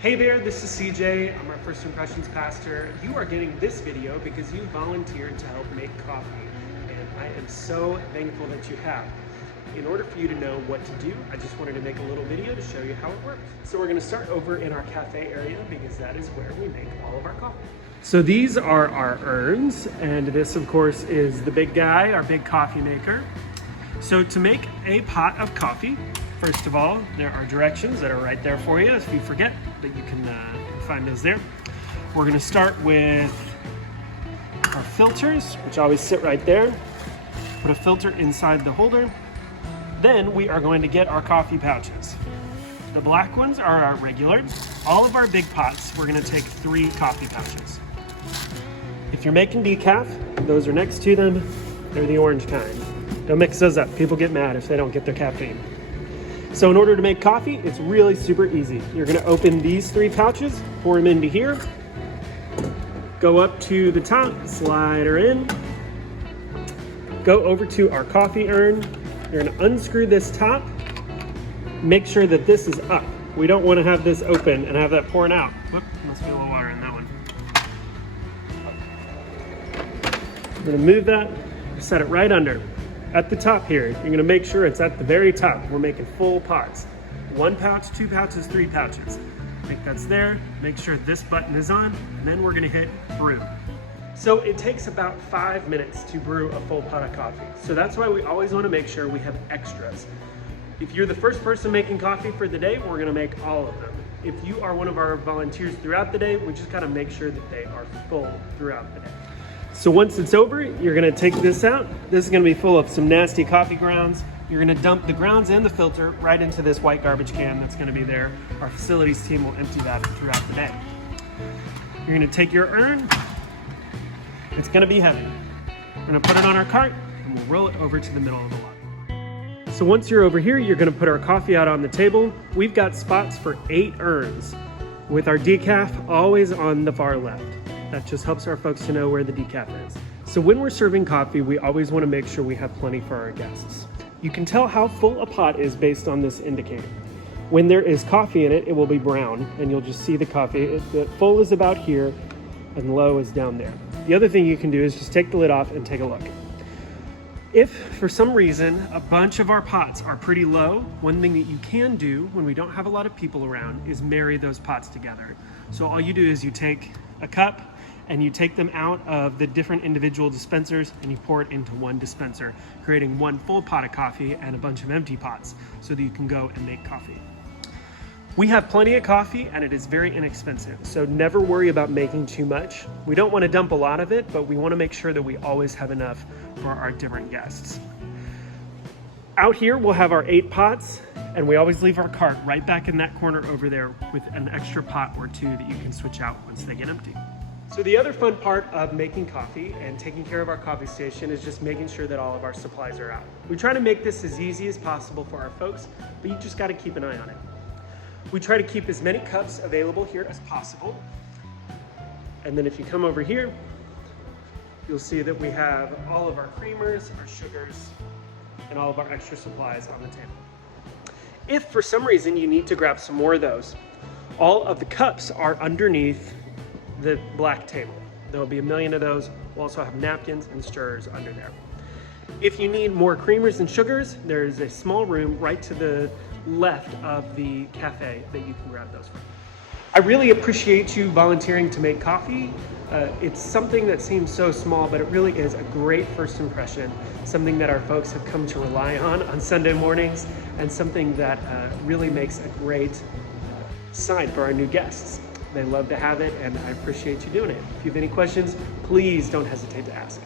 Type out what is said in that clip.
Hey there, this is CJ. I'm our First Impressions pastor. You are getting this video because you volunteered to help make coffee, and I am so thankful that you have. In order for you to know what to do, I just wanted to make a little video to show you how it works. So we're going to start over in our cafe area because that is where we make all of our coffee. So these are our urns, and this of course is the big guy, our big coffee maker. So to make a pot of coffee, first of all, there are directions that are right there for you if you forget, but you can find those there. We're going to start with our filters, which always sit right there. Put a filter inside the holder. Then we are going to get our coffee pouches. The black ones are our regular. All of our big pots, we're going to take 3 coffee pouches. If you're making decaf, those are next to them. They're the orange kind. Don't mix those up. People get mad if they don't get their caffeine. So in order to make coffee, it's really super easy. You're gonna open these 3 pouches, pour them into here, go up to the top, slide her in, go over to our coffee urn. You're gonna unscrew this top, make sure that this is up. We don't wanna have this open and have that pouring out. Whoop, must be a little water in that one. I'm gonna move that, set it right under. At the top here, you're gonna make sure it's at the very top. We're making full pots. 1 pouch, 2 pouches, 3 pouches. Make that's there, make sure this button is on, and then we're gonna hit brew. So it takes about 5 minutes to brew a full pot of coffee. So that's why we always wanna make sure we have extras. If you're the first person making coffee for the day, we're gonna make all of them. If you are one of our volunteers throughout the day, we just gotta make sure that they are full throughout the day. So once it's over, you're gonna take this out. This is gonna be full of some nasty coffee grounds. You're gonna dump the grounds and the filter right into this white garbage can that's gonna be there. Our facilities team will empty that throughout the day. You're gonna take your urn. It's gonna be heavy. We're gonna put it on our cart and we'll roll it over to the middle of the lot. So once you're over here, you're gonna put our coffee out on the table. We've got spots for 8 urns with our decaf always on the far left. That just helps our folks to know where the decaf is. So when we're serving coffee, we always want to make sure we have plenty for our guests. You can tell how full a pot is based on this indicator. When there is coffee in it, it will be brown, and you'll just see the coffee. The full is about here, and low is down there. The other thing you can do is just take the lid off and take a look. If for some reason a bunch of our pots are pretty low, one thing that you can do when we don't have a lot of people around is marry those pots together. So all you do is you take a cup and you take them out of the different individual dispensers and you pour it into one dispenser, creating one full pot of coffee and a bunch of empty pots so that you can go and make coffee. We have plenty of coffee and it is very inexpensive, so never worry about making too much. We don't want to dump a lot of it, but we want to make sure that we always have enough for our different guests. Out here, we'll have our 8 pots, and we always leave our cart right back in that corner over there with an extra pot or 2 that you can switch out once they get empty. So the other fun part of making coffee and taking care of our coffee station is just making sure that all of our supplies are out. We try to make this as easy as possible for our folks, but you just got to keep an eye on it. We try to keep as many cups available here as possible. And then if you come over here, you'll see that we have all of our creamers, our sugars, and all of our extra supplies on the table. If for some reason you need to grab some more of those, all of the cups are underneath the black table. There will be a million of those. We'll also have napkins and stirrers under there. If you need more creamers and sugars, there is a small room right to the left of the cafe that you can grab those from. I really appreciate you volunteering to make coffee. It's something that seems so small, but it really is a great first impression, something that our folks have come to rely on Sunday mornings, and something that really makes a great sign for our new guests. They love to have it, and I appreciate you doing it. If you have any questions, please don't hesitate to ask.